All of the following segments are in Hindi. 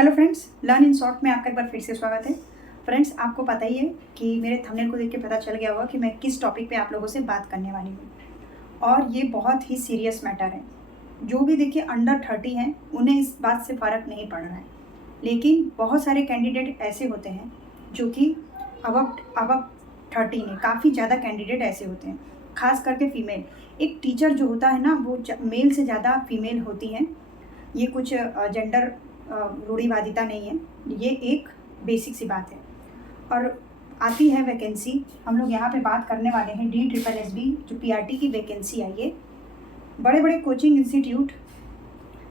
Hello friends, learn in short में आपका एक बार फिर से स्वागत है। फ्रेंड्स, आपको पता ही है कि मेरे थंबनेल को देख के पता चल गया होगा कि मैं किस टॉपिक पे आप लोगों से बात करने वाली हूँ। और ये बहुत ही सीरियस मैटर है। जो भी देखिए अंडर 30 हैं उन्हें इस बात से फ़र्क नहीं पड़ रहा है, लेकिन बहुत सारे कैंडिडेट ऐसे होते हैं जो कि अब 30 नहीं, काफ़ी ज़्यादा कैंडिडेट ऐसे होते हैं, खास करके फ़ीमेल। एक टीचर जो होता है ना, वो मेल से ज़्यादा फीमेल होती हैं। ये कुछ जेंडर रूढ़िवादिता नहीं है, ये एक बेसिक सी बात है। और आती है वैकेंसी, हम लोग यहाँ पे बात करने वाले हैं DSSB जो PRT की वैकेंसी आई है। बड़े बड़े कोचिंग इंस्टीट्यूट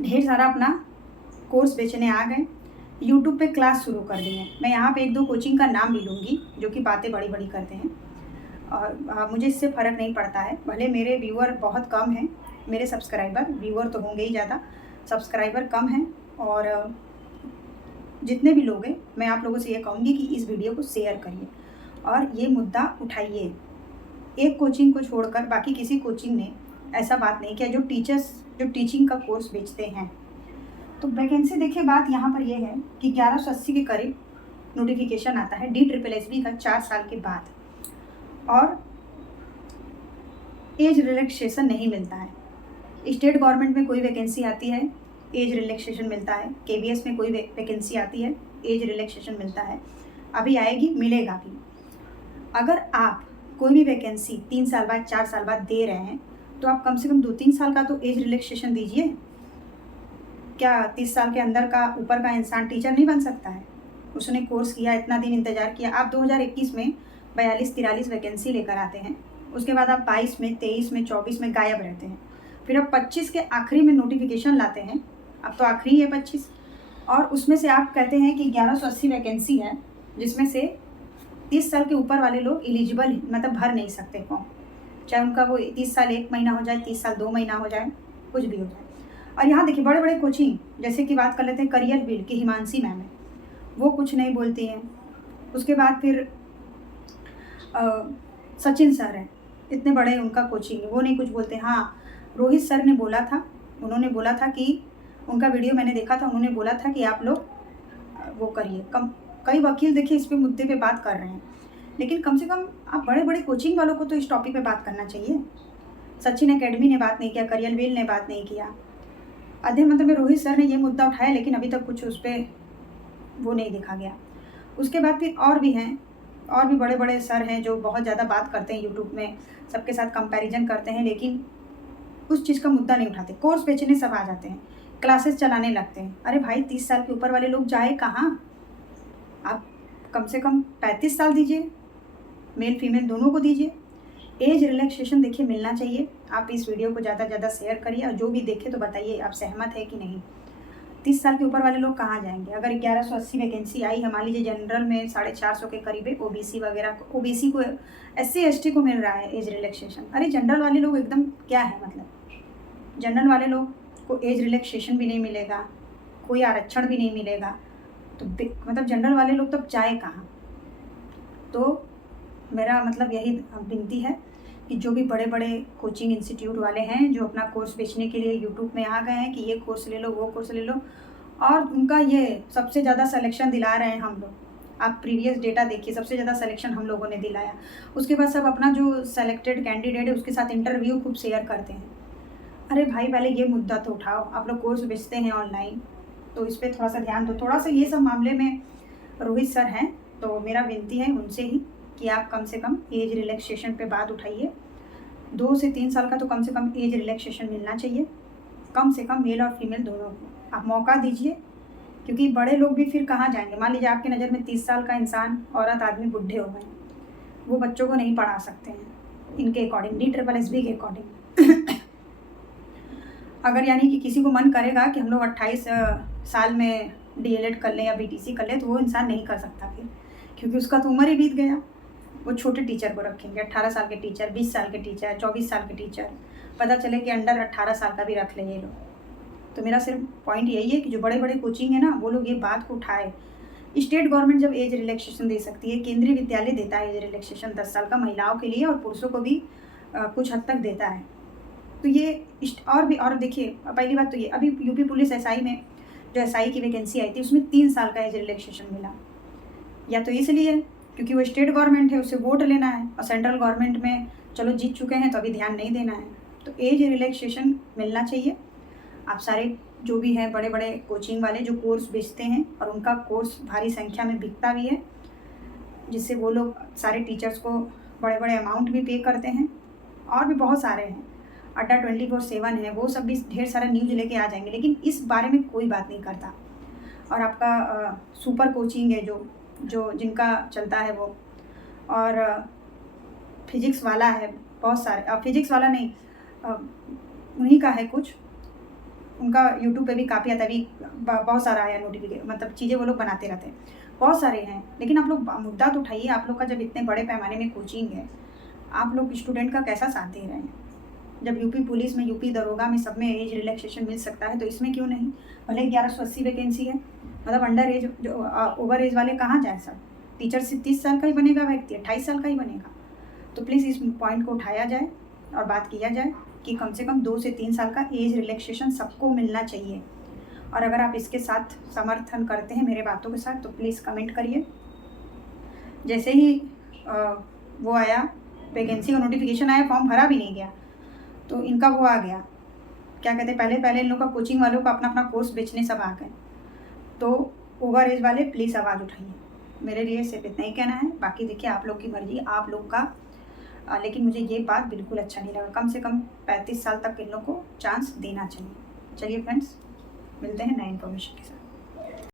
ढेर सारा अपना कोर्स बेचने आ गए, यूट्यूब पे क्लास शुरू कर दी है। मैं यहाँ पे एक दो कोचिंग का नाम भी लूँगी जो कि बातें बड़ी बड़ी करते हैं, और मुझे इससे फ़र्क नहीं पड़ता है। भले मेरे व्यूअर बहुत कम हैं, मेरे सब्सक्राइबर, व्यूअर तो होंगे ही ज़्यादा, सब्सक्राइबर कम हैं। और जितने भी लोग हैं, मैं आप लोगों से ये कहूँगी कि इस वीडियो को शेयर करिए और ये मुद्दा उठाइए। एक कोचिंग को छोड़कर बाकी किसी कोचिंग ने ऐसा बात नहीं किया जो टीचिंग का कोर्स बेचते हैं। तो वैकेंसी देखिए, बात यहाँ पर यह है कि 1180 के करीब नोटिफिकेशन आता है DSSB का 4 साल के बाद, और एज रिलैक्सेशन नहीं मिलता है। स्टेट गवर्नमेंट में कोई वैकेंसी आती है, एज रिलैक्सेशन मिलता है। KVS में कोई वैकेंसी आती है, एज रिलैक्सेशन मिलता है। अभी आएगी, मिलेगा भी। अगर आप कोई भी वैकेंसी 3 साल बाद 4 साल बाद दे रहे हैं तो आप कम से कम 2-3 साल का तो एज रिलैक्सेशन दीजिए। क्या 30 साल के अंदर का ऊपर का इंसान टीचर नहीं बन सकता है? उसने कोर्स किया, इतना दिन इंतज़ार किया। आप 2021 में 42-43 वैकेंसी लेकर आते हैं, उसके बाद आप 22 में, 23 में, 24 में गायब रहते हैं। फिर आप 25 के आखिरी में नोटिफिकेशन लाते हैं, अब तो आखिरी है 25, और उसमें से आप कहते हैं कि 1180 वैकेंसी है, जिसमें से 30 साल के ऊपर वाले लोग एलिजिबल मतलब भर नहीं सकते फॉर्म, चाहे उनका वो 30 साल 1 महीना हो जाए, 30 साल 2 महीना हो जाए, कुछ भी हो जाए। और यहाँ देखिए बड़े बड़े कोचिंग, जैसे कि बात कर लेते हैं करियर बिल्ड की हिमांशी मैम है, वो कुछ नहीं बोलती हैं। उसके बाद फिर सचिन सर है, इतने बड़े उनका कोचिंग है, वो नहीं कुछ बोलते। हाँ, रोहित सर ने बोला था, उन्होंने बोला था कि उनका वीडियो मैंने देखा था, उन्होंने बोला था कि आप लोग वो करिए। कई वकील देखिए इस पे मुद्दे पे बात कर रहे हैं, लेकिन कम से कम आप बड़े बड़े कोचिंग वालों को तो इस टॉपिक पे बात करना चाहिए। सचिन एकेडमी ने बात नहीं किया, करियर बिल्ड ने बात नहीं किया। अध्ययन मंत्र में रोहित सर ने ये मुद्दा उठाया, लेकिन अभी तक कुछ उस पर वो नहीं देखा गया। उसके बाद फिर और भी हैं, और भी बड़े बड़े सर हैं जो बहुत ज़्यादा बात करते हैं यूट्यूब में, सबके साथ कंपैरिजन करते हैं, लेकिन उस चीज़ का मुद्दा नहीं उठाते। कोर्स बेचने सब आ जाते हैं, क्लासेस चलाने लगते हैं। अरे भाई, 30 साल के ऊपर वाले लोग जाए कहाँ? आप कम से कम 35 साल दीजिए, मेल फीमेल दोनों को दीजिए। एज रिलैक्सेशन देखिए मिलना चाहिए। आप इस वीडियो को ज़्यादा से ज़्यादा शेयर करिए, और जो भी देखे तो बताइए आप सहमत है कि नहीं। 30 साल के ऊपर वाले लोग कहाँ जाएंगे? अगर 1180 वैकेंसी आई है, मान लीजिए जनरल में 450 के करीब है, OBC वगैरह को, OBC को, SC ST को मिल रहा है एज रिलैक्सेशन। अरे जनरल वाले लोग एकदम क्या है, मतलब जनरल वाले लोग को एज रिलैक्सेशन भी नहीं मिलेगा, कोई आरक्षण भी नहीं मिलेगा, तो मतलब जनरल वाले लोग तब जाए कहाँ? तो मेरा मतलब यही विनती है कि जो भी बड़े बड़े कोचिंग इंस्टीट्यूट वाले हैं जो अपना कोर्स बेचने के लिए यूट्यूब में आ गए हैं कि ये कोर्स ले लो, वो कोर्स ले लो, और उनका ये सबसे ज़्यादा सिलेक्शन दिला रहे हैं हम लोग। आप प्रीवियस डेटा देखिए, सबसे ज़्यादा सिलेक्शन हम लोगों ने दिलाया। उसके बाद सब अपना जो सेलेक्टेड कैंडिडेट है उसके साथ इंटरव्यू खूब शेयर करते हैं। अरे भाई, पहले ये मुद्दा तो उठाओ। आप लोग कोर्स बेचते हैं ऑनलाइन, तो इस पर थोड़ा सा ध्यान दो। थोड़ा सा ये सब मामले में रोहित सर हैं, तो मेरा विनती है उनसे ही कि आप कम से कम एज रिलैक्सेशन पे बात उठाइए। 2 से 3 साल का तो कम से कम एज रिलैक्सेशन मिलना चाहिए, कम से कम मेल और फीमेल दोनों को आप मौका दीजिए। क्योंकि बड़े लोग भी फिर कहाँ जाएंगे? मान लीजिए आपकी नज़र में 30 साल का इंसान, औरत आदमी बुढ़े हो गए, वो बच्चों को नहीं पढ़ा सकते हैं इनके अकॉर्डिंग, DSSB के अकॉर्डिंग। अगर यानी कि किसी को मन करेगा कि हम लोग 28 साल में DLED कर लें या BTC कर लें, तो वो इंसान नहीं कर सकता फिर, क्योंकि उसका तो उम्र ही बीत गया। वो छोटे टीचर को रखेंगे, 18 साल के टीचर, 20 साल के टीचर, 24 साल के टीचर, पता चले कि अंडर 18 साल का भी रख लें ये लोग। तो मेरा सिर्फ पॉइंट यही है कि जो बड़े बड़े कोचिंग है ना, वो लोग ये बात को उठाए। स्टेट गवर्नमेंट जब एज रिलैक्सेशन दे सकती है, केंद्रीय विद्यालय देता है एज रिलैक्सेशन 10 साल का महिलाओं के लिए, और पुरुषों को भी कुछ हद तक देता है। तो ये और देखिए, पहली बात तो ये, अभी यूपी पुलिस SI में जो SI की वैकेंसी आई थी उसमें 3 साल का एज रिलैक्सेशन मिला। या तो इसलिए क्योंकि वो स्टेट गवर्नमेंट है, उसे वोट लेना है, और सेंट्रल गवर्नमेंट में चलो जीत चुके हैं तो अभी ध्यान नहीं देना है। तो एज रिलैक्सेशन मिलना चाहिए। आप सारे जो भी हैं बड़े बड़े कोचिंग वाले जो कोर्स बेचते हैं और उनका कोर्स भारी संख्या में बिकता भी है, जिससे वो लोग सारे टीचर्स को बड़े बड़े अमाउंट भी पे करते हैं, और भी बहुत सारे हैं, अड्डा 24/7 है, वो सब भी ढेर सारा न्यूज़ लेके आ जाएंगे, लेकिन इस बारे में कोई बात नहीं करता। और आपका सुपर कोचिंग है जो जिनका चलता है वो, और फिजिक्स वाला है बहुत सारे, फिजिक्स वाला नहीं, उन्हीं का है कुछ, उनका यूट्यूब पे भी काफ़ी आता है, अभी बहुत सारा आया नोटिफिकेशन, मतलब चीज़ें वो लोग बनाते रहते हैं, बहुत सारे हैं। लेकिन आप लोग मुद्दा तो उठाइए, आप लोग का जब इतने बड़े पैमाने में कोचिंग है, आप लोग स्टूडेंट का कैसा साथ दे रहे हैं? जब यूपी पुलिस में, यूपी दरोगा में, सब में एज रिलैक्सेशन मिल सकता है तो इसमें क्यों नहीं? भले 1180 वैकेंसी है, मतलब अंडर एज, जो ओवर एज वाले कहाँ जाए सब? टीचर सिर्फ 30 साल का ही बनेगा व्यक्ति, 28 साल का ही बनेगा। तो प्लीज़ इस पॉइंट को उठाया जाए और बात किया जाए कि कम से कम 2 से 3 साल का एज रिलैक्सेशन सबको मिलना चाहिए। और अगर आप इसके साथ समर्थन करते हैं मेरे बातों के साथ तो प्लीज़ कमेंट करिए। जैसे ही वो आया, वैकेंसी का नोटिफिकेशन आया, फॉर्म भरा भी नहीं गया तो इनका वो आ गया, क्या कहते हैं, पहले इन लोग का कोचिंग वालों का अपना कोर्स बेचने सब आ गए। तो ओवर एज वाले प्लीज़ आवाज़ उठाइए। मेरे लिए सिर्फ इतना ही कहना है, बाकी देखिए आप लोग की मर्जी, आप लोग का, लेकिन मुझे ये बात बिल्कुल अच्छा नहीं लगा। कम से कम 35 साल तक इन लोग को चांस देना चाहिए। चलिए फ्रेंड्स, मिलते हैं नए इन्फॉर्मेशन के साथ।